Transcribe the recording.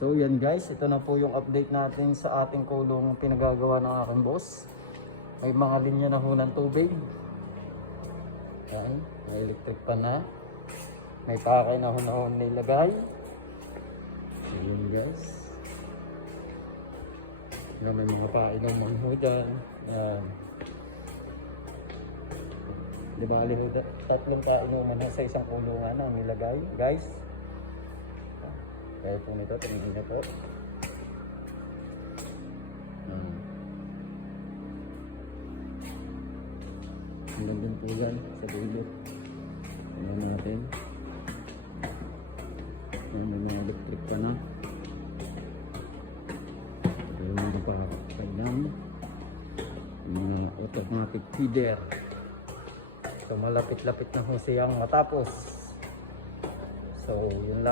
So yan guys, ito na po yung update natin sa ating kulong pinagagawa ng aking boss. May mga linya na ho ng tubig. Yan, may electric pan na. May pakay na ho nilagay. So yun guys. Yan, may mga painuman ho dyan. Yan. Di ba ho, tatlong kainuman sa isang kulungan na nilagay guys. Kaya po nito, tingin na po. Hanggang din po yan sa dulo. Tingnan natin. May mga electric pa na. Yung mga pakainan. Mga automatic feeder. So malapit-lapit na ho siyang matapos. So yun lang.